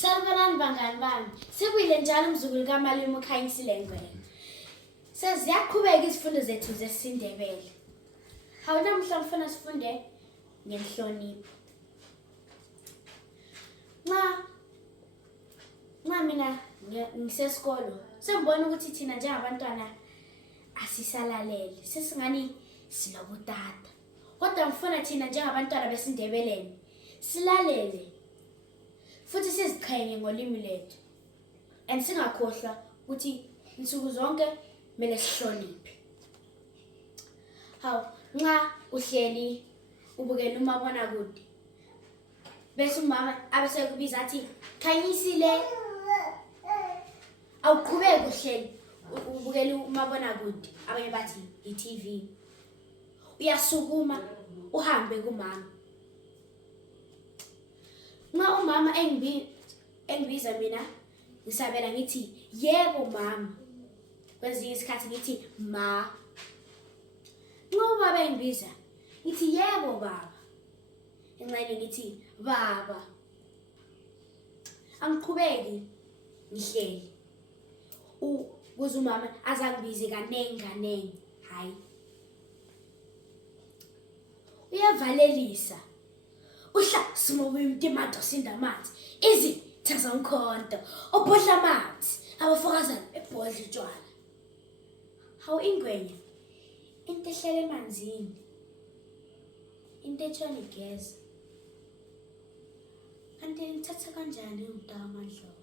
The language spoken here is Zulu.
Sanibonani bangani bami. Sekuyile njalo umzukulu kaMalume uKhanyisile Ngwenya. Seziyaqhubeka izifundo zethu zesiNdebele. Hawu namhla ngifuna sifunde ngenhlonipho. Nxa mina ngisesikolo, sengibona ukuthi thina njengabantwana asisalaleli. Sesingani silobutata. Kodwa ngifuna thina njengabantwana besiNdebeleni silalele. Futhi siziqhenye ngolimi lethu. And singakhohlwa ukuthi insuku zonke kumele sihloniphe. Hawu, nxa uhleli ubukela umabonakude bese umama abese kubiza athi Khanyisile, awuqhubeke uhleli ubukela umabonakude, abanye bathi i-TV. Uyasukuma uhambe kumama. Nxa umama engibiza mina ngisabela ngithi yebo mama. Kwezinye isikhathi ngithi ma. Nxa ubaba engibiza ngithi yebo baba. Enxele ngithi baba. Angiqhubeki ngihleli ukuze umama azangibize kanengi. Hayi. Uyavalelisa. Uhla simobe imtimato sindamanzi. Izi thaza umkhonto. Obhodla amanzi. Abafokazana ebhodla utshwala. Hawu Ingwenya. Into ehlele emanzini. Into etshona igeza. Kanti ngithatha kanjani umntaka amandla?